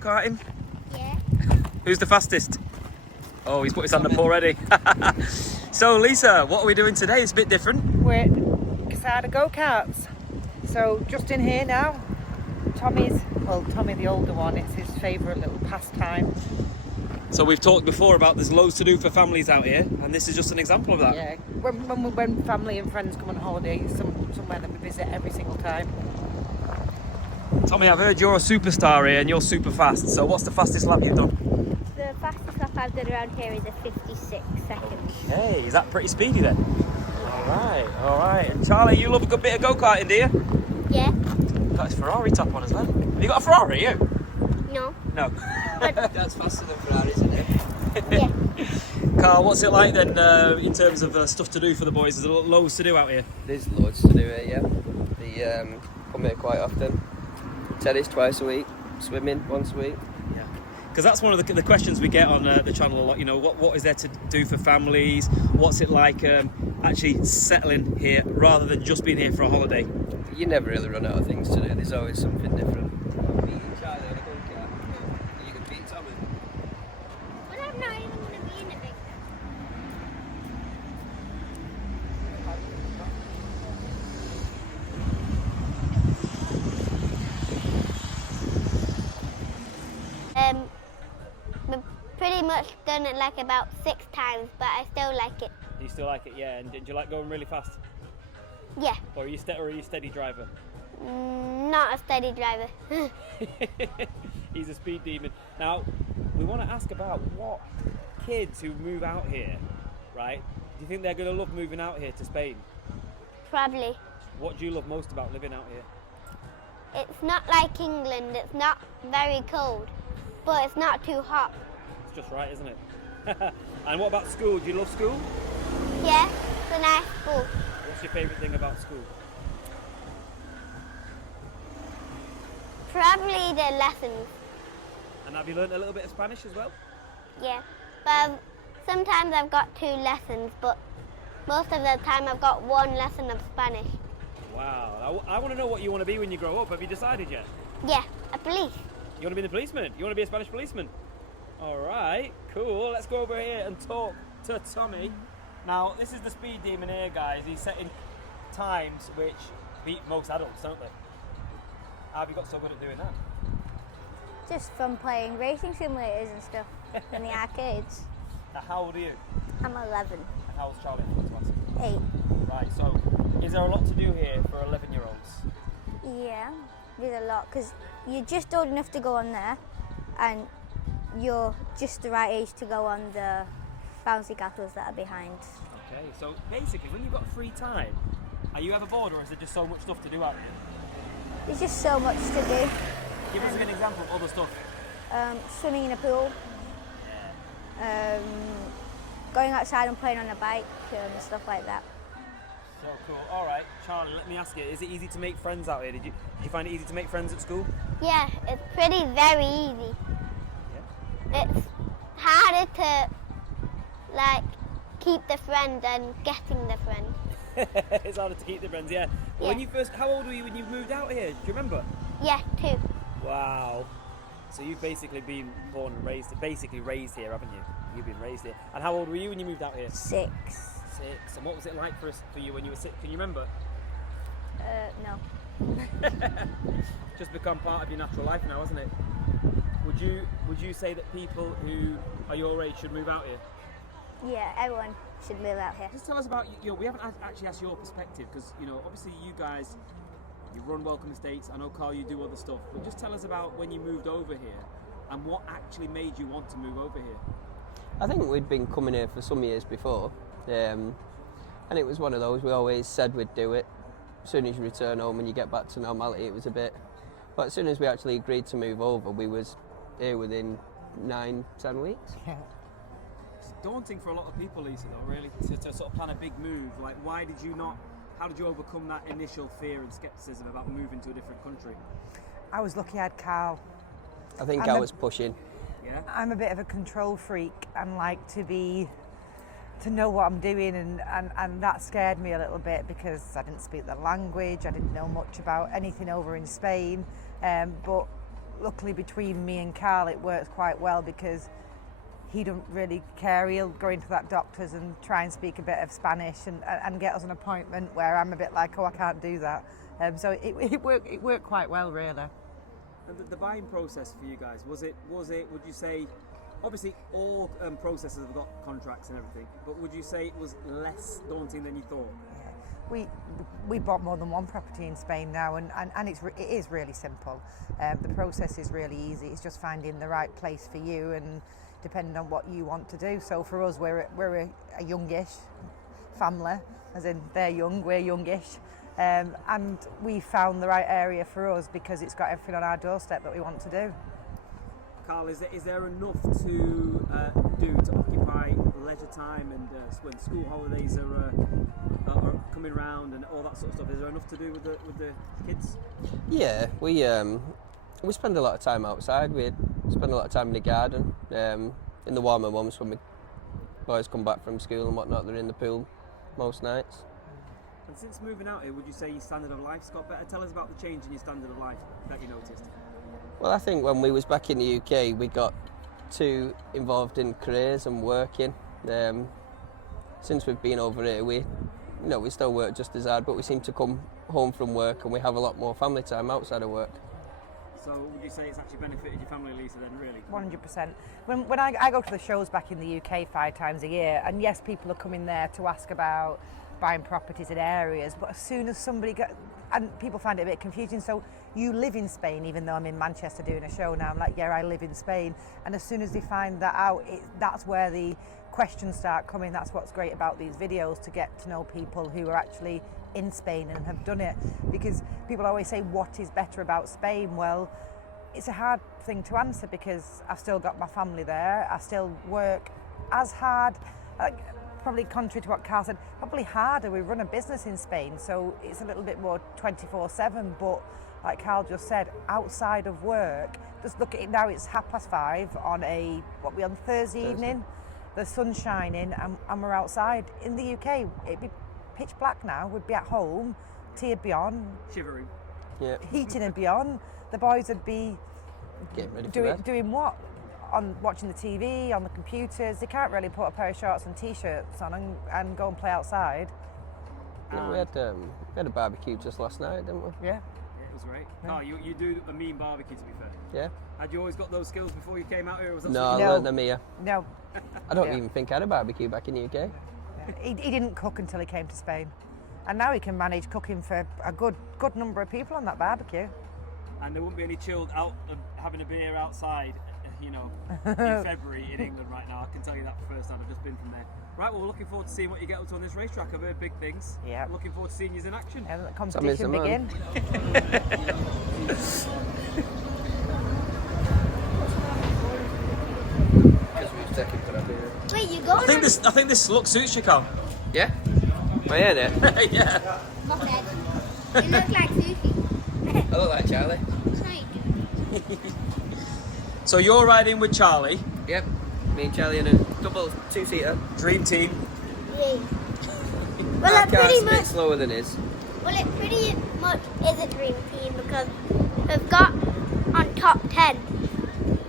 go-karting? Yeah. Who's the fastest? Oh, he's put his hand up already. So, Lisa, what are we doing today? It's a bit different. We're Casada go-karts. So just in here now, Tommy the older one, it's his favourite little pastime. So we've talked before about there's loads to do for families out here, and this is just an example of that. Yeah, when family and friends come on holiday, it's somewhere that we visit every single time. Tommy, I've heard you're a superstar here and you're super fast. So what's the fastest lap you've done? The fastest lap I've done around here is a 56 seconds. Okay, is that pretty speedy then? All right. And Charlie, you love a good bit of go-karting, do you? Yeah. Got his Ferrari top on as well. Have you got a Ferrari, you? No. No. That's faster than Ferrari, isn't it? Yeah. Carl, what's it like then in terms of stuff to do for the boys? There's loads to do out here. There's loads to do here, yeah. They come here quite often. Tennis twice a week, swimming once a week. Yeah. Because that's one of the questions we get on the channel a lot. You know, what is there to do for families? What's it like actually settling here rather than just being here for a holiday? You never really run out of things to do. There's always something different. Beating Charlie on a go-kart. You can beat Tommy. But I'm not even going to be in it big We've pretty much done it like about 6 times, but I still like it. Do you still like it? Yeah. And do you like going really fast? Yeah. Or are you a steady driver? Not a steady driver. He's a speed demon. Now, we want to ask about what kids who move out here, right? Do you think they're going to love moving out here to Spain? Probably. What do you love most about living out here? It's not like England. It's not very cold, but it's not too hot. It's just right, isn't it? And what about school? Do you love school? Yeah, it's a nice school. What's your favourite thing about school? Probably the lessons. And have you learnt a little bit of Spanish as well? Yeah, but sometimes I've got 2 lessons, but most of the time I've got 1 lesson of Spanish. Wow, I want to know what you want to be when you grow up. Have you decided yet? Yeah, a police. You want to be the policeman? You want to be a Spanish policeman? All right, cool. Let's go over here and talk to Tommy. Now, this is the speed demon here, guys. He's setting times which beat most adults, don't they? How have you got so good at doing that? Just from playing racing simulators and stuff in the arcades. Now, how old are you? I'm 11. And how old's Charlie? 8. Right, so is there a lot to do here for 11-year-olds? Yeah, there's a lot because you're just old enough to go on there and you're just the right age to go on the bouncy castles that are behind. Okay, so basically when you've got free time, are you ever bored or is there just so much stuff to do out here? There's just so much to do. Give us an example of other stuff. Swimming in a pool, going outside and playing on a bike and stuff like that. So cool. All right, Charlie, let me ask you, is it easy to make friends out here? Did you find it easy to make friends at school? Yeah, it's very easy. Yeah. It's harder to like keep the friend than getting the friend. It's harder to keep the friends, yeah. But Yeah. when you first, how old were you when you moved out here? Do you remember? Yeah, 2. Wow. So you've basically been born and raised here, haven't you? You've been raised here. And how old were you when you moved out here? 6. 6. And what was it like for you when you were 6? Can you remember? No. Just become part of your natural life now, hasn't it? Would you say that people who are your age should move out here? Yeah, everyone should move out here. Just tell us about we haven't actually asked your perspective because obviously you guys you run Welcome Estates. I know Carl, you do other stuff, but just tell us about when you moved over here and what actually made you want to move over here. I think we'd been coming here for some years before, and it was one of those we always said we'd do it. As soon as you return home and you get back to normality, it was a bit. But as soon as we actually agreed to move over, we was here within 9-10 weeks. It's daunting for a lot of people, Lisa, though, really, to sort of plan a big move. Like, how did you overcome that initial fear and scepticism about moving to a different country? I was lucky I had Carl. I think I was pushing. Yeah? I'm a bit of a control freak and like to know what I'm doing and that scared me a little bit because I didn't speak the language, I didn't know much about anything over in Spain, but luckily between me and Carl it works quite well because he don't really care. He'll go into that doctor's and try and speak a bit of Spanish and get us an appointment, where I'm a bit like, oh, I can't do that. So it worked quite well, really. And the buying process for you guys, was it, would you say, obviously all processors have got contracts and everything, but would you say it was less daunting than you thought? We bought more than one property in Spain now, and it is really simple. The process is really easy. It's just finding the right place for you and depending on what you want to do. So for us, we're a youngish family, as in they're young, we're youngish, and we found the right area for us because it's got everything on our doorstep that we want to do. Carl, is there enough to do to occupy leisure time and when school holidays are coming round and all that sort of stuff? Is there enough to do with the kids? Yeah, we spend a lot of time outside. We spend a lot of time in the garden. In the warmer months when the boys come back from school and whatnot, they're in the pool most nights. And since moving out here, would you say your standard of life's got better? Tell us about the change in your standard of life that you noticed. Well, I think when we was back in the UK, we got too involved in careers and working. Since we've been over here, we still work just as hard, but we seem to come home from work and we have a lot more family time outside of work. So would you say it's actually benefited your family, Lisa, then, really? 100%. When I go to the shows back in the UK 5 times a year, and yes, people are coming there to ask about buying properties in areas, but as soon as somebody and people find it a bit confusing, so you live in Spain, even though I'm in Manchester doing a show now, I'm like, yeah, I live in Spain. And as soon as they find that out, that's where the questions start coming. That's what's great about these videos, to get to know people who are actually in Spain and have done it. Because people always say, what is better about Spain? Well, it's a hard thing to answer because I've still got my family there. I still work as hard, probably contrary to what Carl said, probably harder. We run a business in Spain, so it's a little bit more 24/7, but like Carl just said, outside of work, just look at it now, it's 5:30 on Thursday evening, the sun's shining and we're outside. In the UK, it'd be pitch black now, we'd be at home, tea would be on, shivering, heating would be on, the boys would be getting ready for bed. Doing what? Watching the TV, on the computers. They can't really put a pair of shorts and t-shirts on and go and play outside. Yeah, we had a barbecue just last night, didn't we? Yeah. It was great. Yeah. Carl, you do a mean barbecue, to be fair. Yeah. Had you always got those skills before you came out here? Or was that No, I No. learnt them here. No. I don't even think I had a barbecue back in the UK. He didn't cook until he came to Spain. And now he can manage cooking for a good number of people on that barbecue. And there wouldn't be any chilled out having a beer outside, in February in England right now. I can tell you that firsthand. I've just been from there. Right, well, we're looking forward to seeing what you get up to on this racetrack. I've heard big things. Yeah. I'm looking forward to seeing you in action. And the competition begin. Wait, you going? I think this look suits you, Carl. Yeah? My hair there? Yeah. Hot head. You look like Susie. I look like Charlie. No, you do. So you're riding with Charlie. Yep. Me and Charlie in a double two-seater. Dream team. Yeah. Our Well, it car's pretty a bit much. slower than his. Well, it pretty much is a dream team because we've got on top 10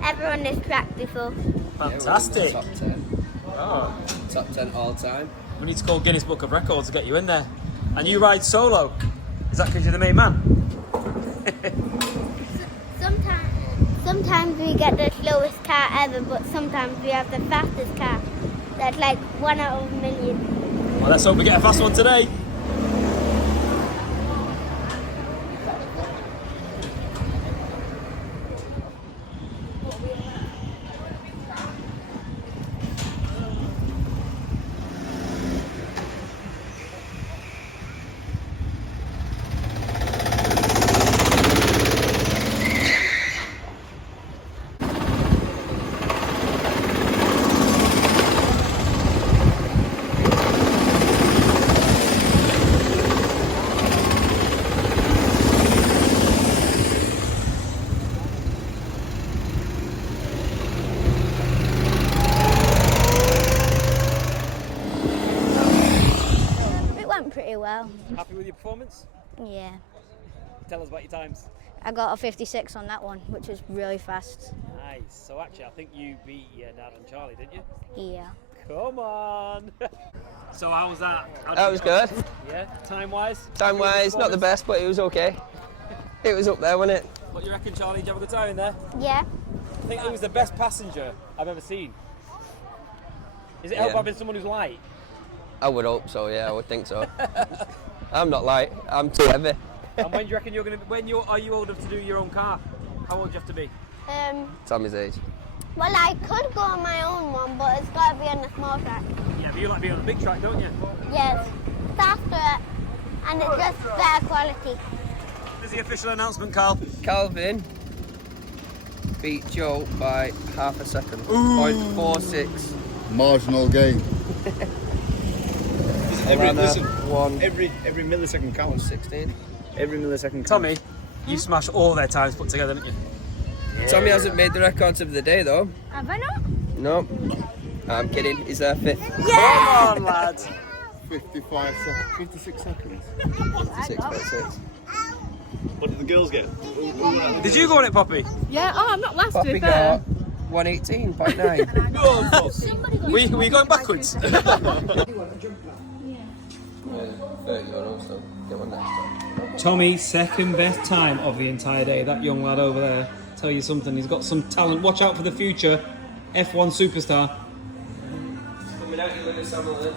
everyone on this track before. Fantastic. Yeah, we're in the top 10. Oh. Top 10 all time. We need to call Guinness Book of Records to get you in there. And you ride solo. Is that because you're the main man? Sometimes we get the slowest car ever, but sometimes we have the fastest car. That's like 1 out of a million. Well, let's hope we get a fast one today. It went pretty well. Happy with your performance? Yeah. Tell us about your times. I got a 56 on that one, which was really fast. Nice. So actually, I think you beat your dad and Charlie, didn't you? Yeah. Come on. So how was that? That was good. Yeah. Time-wise? Time-wise, not the best, but it was okay. It was up there, wasn't it? What do you reckon, Charlie? Did you have a good time in there? Yeah. I think he was the best passenger I've ever seen. Is it help Yeah. having someone who's light? I would hope so, yeah, I would think so. I'm not light, I'm too heavy. And when do you reckon you're going to? Are you old enough to do your own car? How old do you have to be? Tommy's age. Well, I could go on my own one, but it's got to be on a small track. Yeah, but you like being on a big track, don't you? Yes. Faster, and it's just better quality. There's the official announcement, Carl. Calvin beat Joe by half a second. 0.46. Marginal gain. Every millisecond counts. 16. Every millisecond counts. Tommy, you smashed all their times put together, didn't you? Tommy hasn't made the records of the day though. Have I not? No. I'm kidding, he's there fifth. Come on, lads. 56 seconds. 56.6. What did the girls get? Did you go on it, Poppy? Yeah, oh, I'm not last to Poppy be fair. got 118.9. Were you going backwards? €30, so get one next time. Tommy, second best time of the entire day. That young lad over there, tell you something, he's got some talent. Watch out for the future F1 superstar. Coming out, you Lewis Hamilton.